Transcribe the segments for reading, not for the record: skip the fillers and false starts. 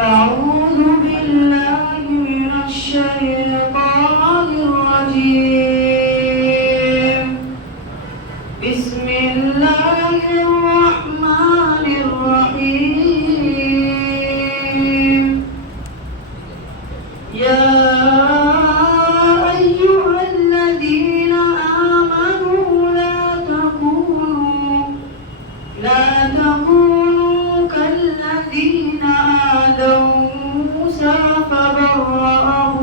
أعوذ بالله من الشيطان الرجيم. بسم الله الرحمن الرحيم. يا أيها الذين آمنوا لا تكونوا كالذين آذوا موسى فبرأه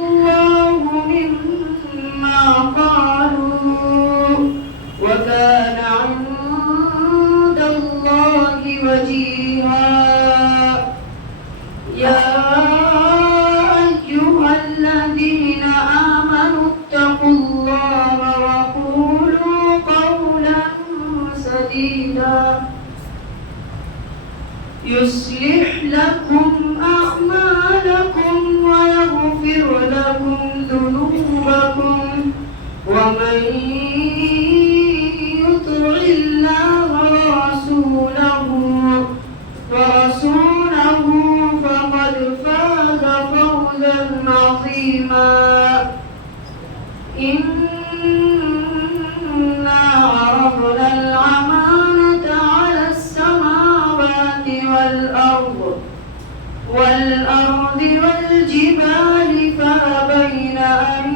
الله مما قالوا وكان عند الله وجيها. يا أيها الذين آمنوا اتقوا الله وقولوا قولا سديدا يصلح لكم أعمالكم ويغفر لكم ذنوبكم ومن يطع الله ورسوله فقد فاز فوزا عظيما. إنا عرضنا الأمانة على السماوات والأرض والجبال فأبين أن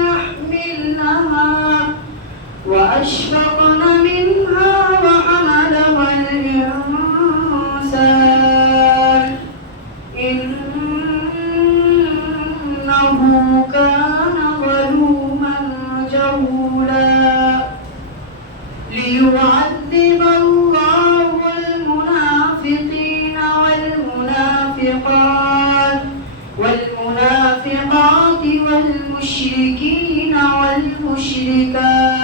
يحملنها وأشفقن منها وحملها الإنسان إنه كان ظلوما جهولا. ليعذب الله المنافقين والمنافقات والمشركين والمشركات